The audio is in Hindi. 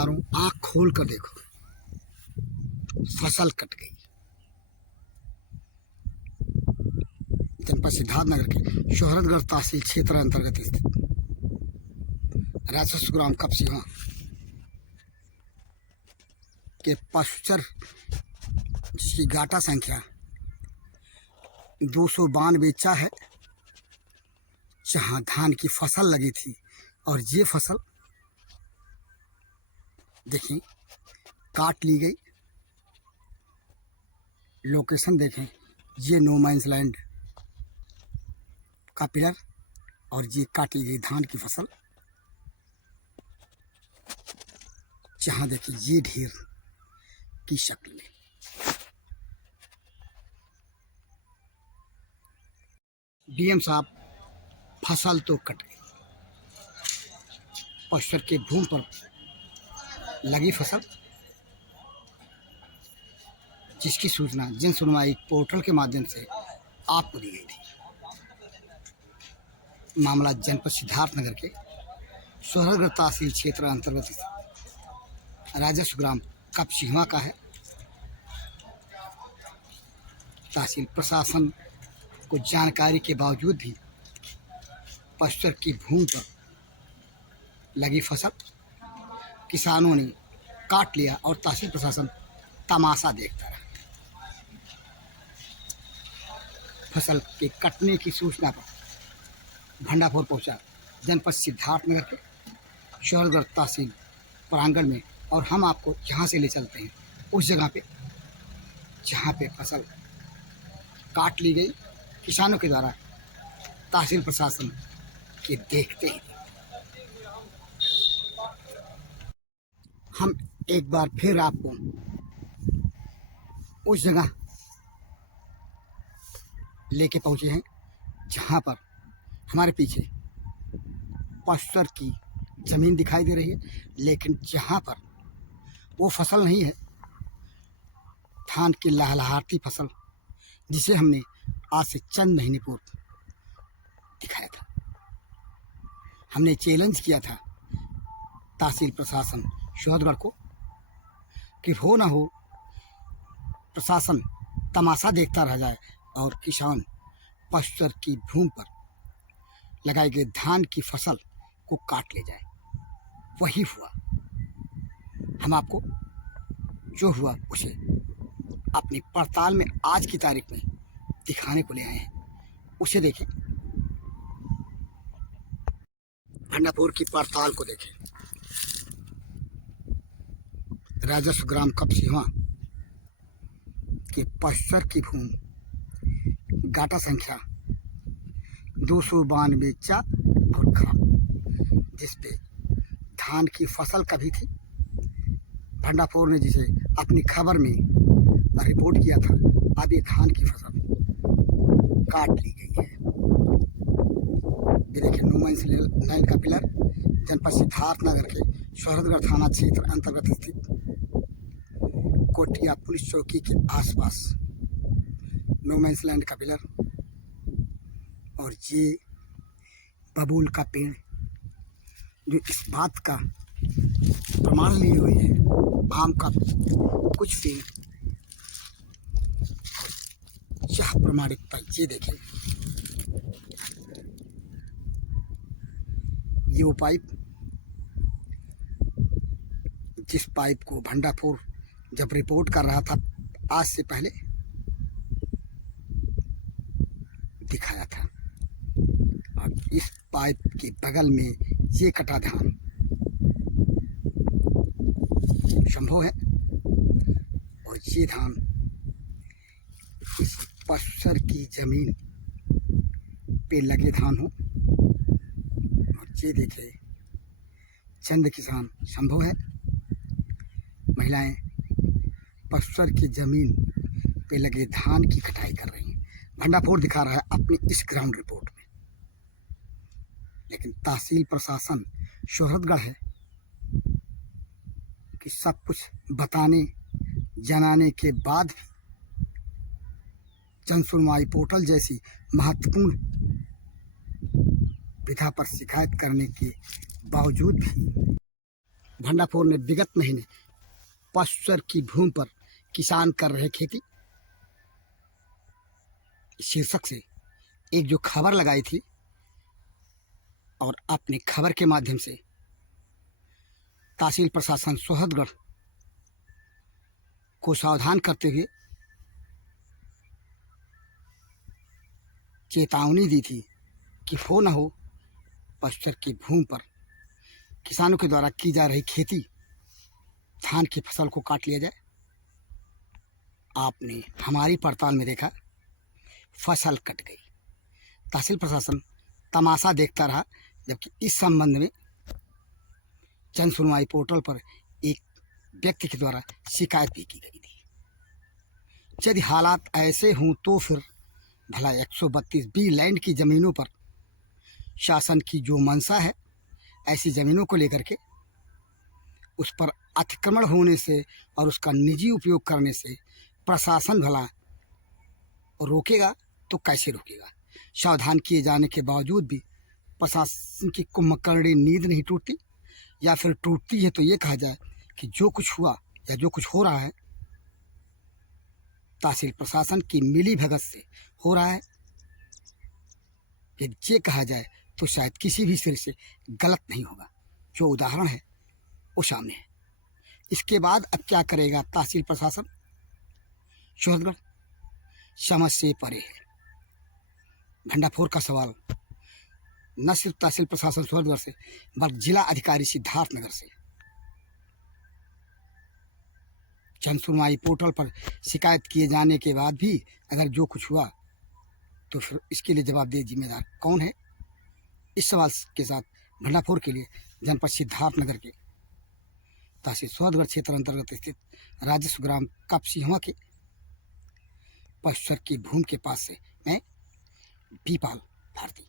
बता रहा हूँ, आँख खोल कर देखो, फसल कट गई। जनपद सिद्धार्थनगर के शोहरतगढ़ तहसील क्षेत्र अंतर्गत स्थित राजस्व ग्राम कपसिहा के पशुचर, जिसकी गाटा संख्या 292 है, जहां धान की फसल लगी थी। और ये फसल देखें काट ली गई। लोकेशन देखें, ये नो मैंस लैंड का पिलर और ये काटी गई धान की फसल। जहां देखिए ये ढेर की शक्ल में डीएम साहब, फसल तो कट गई, पशुचर के भूमि पर लगी फसल, जिसकी सूचना जन सुनवाई पोर्टल के माध्यम से आपको दी गई थी। मामला जनपद सिद्धार्थनगर के शोहरतगढ़ तहसील क्षेत्र अंतर्गत राजस्व ग्राम कपसिहा का है। तहसील प्रशासन को जानकारी के बावजूद भी पशुचर की भूमि पर लगी फसल किसानों ने काट लिया और तहसील प्रशासन तमाशा देखता रहा। फसल के कटने की सूचना पर भंडाफोर पहुंचा जनपद सिद्धार्थनगर के शोहरतगढ़ तहसील प्रांगण में, और हम आपको यहाँ से ले चलते हैं उस जगह पे जहाँ पे फसल काट ली गई किसानों के द्वारा तहसील प्रशासन के देखते ही। हम एक बार फिर आपको उस जगह लेके पहुँचे हैं जहाँ पर हमारे पीछे पशुचर की ज़मीन दिखाई दे रही है, लेकिन जहाँ पर वो फसल नहीं है, धान की लहलहाती फसल, जिसे हमने आज से चंद महीने पूर्व दिखाया था। हमने चैलेंज किया था तहसील प्रशासन शोहरतगढ़ को कि हो ना हो प्रशासन तमाशा देखता रह जाए और किसान पशुचर की भूमि पर लगाई गई धान की फसल को काट ले जाए। वही हुआ। हम आपको जो हुआ उसे अपनी पड़ताल में आज की तारीख में दिखाने को ले आए हैं। उसे देखें, भंडाफोर की पड़ताल को देखें। राजस्व ग्राम कपसिहा के पशुचर की भूमि गाटा संख्या 292 और खा, जिसपे धान की फसल कभी थी। भंडाफोर ने जिसे अपनी खबर में रिपोर्ट किया था, अब ये धान की फसल काट ली गई है। ये देखिए नो मैंस लैंड का पिलर जनपद सिद्धार्थनगर के शोहरतगढ़ थाना क्षेत्र अंतर्गत स्थित कोटिया पुलिस चौकी के आसपास नो मैंस लैंड का पिलर, और ये बबूल का पेड़ जो इस बात का प्रमाण लिए हुए है, आम का कुछ पेड़, यह प्रमाणिकता। ये देखें, ये वो पाइप, जिस पाइप को भंडाफोर जब रिपोर्ट कर रहा था आज से पहले दिखाया था, और इस पाइप के बगल में ये कटा धान संभव है। और ये धान इस पशुचर की जमीन पे लगे धान हो, और ये देखे चंद किसान संभव है। महिलाएं पशुचर की जमीन पे लगे धान की कटाई कर रही हैं। भंडाफोर दिखा रहा है अपनी इस ग्राउंड रिपोर्ट में, लेकिन तहसील प्रशासन शोहरतगढ़ है कि सब कुछ बताने जनाने के बाद भी जन सुनवाई पोर्टल जैसी महत्वपूर्ण विधा पर शिकायत करने के बावजूद भी भंडाफोर ने विगत महीने पशुसर की भूमि पर किसान कर रहे खेती शीर्षक से एक जो खबर लगाई थी और अपने खबर के माध्यम से तहसील प्रशासन सोहदगढ़ को सावधान करते हुए चेतावनी दी थी कि हो न हो पशुसर की भूमि पर किसानों के द्वारा की जा रही खेती धान की फसल को काट लिया जाए। आपने हमारी पड़ताल में देखा फसल कट गई। तहसील प्रशासन तमाशा देखता रहा, जबकि इस संबंध में जन सुनवाई पोर्टल पर एक व्यक्ति के द्वारा शिकायत भी की गई थी। यदि हालात ऐसे हों तो फिर भला 132 बी लैंड की ज़मीनों पर शासन की जो मंशा है, ऐसी ज़मीनों को लेकर के उस पर अतिक्रमण होने से और उसका निजी उपयोग करने से प्रशासन भला रोकेगा तो कैसे रोकेगा। सावधान किए जाने के बावजूद भी प्रशासन की कुंभकर्णी नींद नहीं टूटती, या फिर टूटती है तो ये कहा जाए कि जो कुछ हुआ या जो कुछ हो रहा है तहसील प्रशासन की मिली भगत से हो रहा है। ये कहा जाए तो शायद किसी भी सिरे से गलत नहीं होगा। जो उदाहरण है वो सामने है। इसके बाद अब क्या करेगा तहसील प्रशासन? सोहदगढ़ समझ से परे है। भंडाफोर का सवाल न सिर्फ तहसील प्रशासन सोहदगढ़ से बल्कि जिला अधिकारी सिद्धार्थनगर से। जन सुनवाई पोर्टल पर शिकायत किए जाने के बाद भी अगर जो कुछ हुआ तो फिर इसके लिए जवाबदेह जिम्मेदार कौन है? इस सवाल के साथ भंडाफोर के लिए जनपद सिद्धार्थनगर के तहसील सोहदगढ़ क्षेत्र अंतर्गत स्थित राजस्व ग्राम कपसिहवा के पशुसर की भूमि के पास से मैं बीपाल भारती।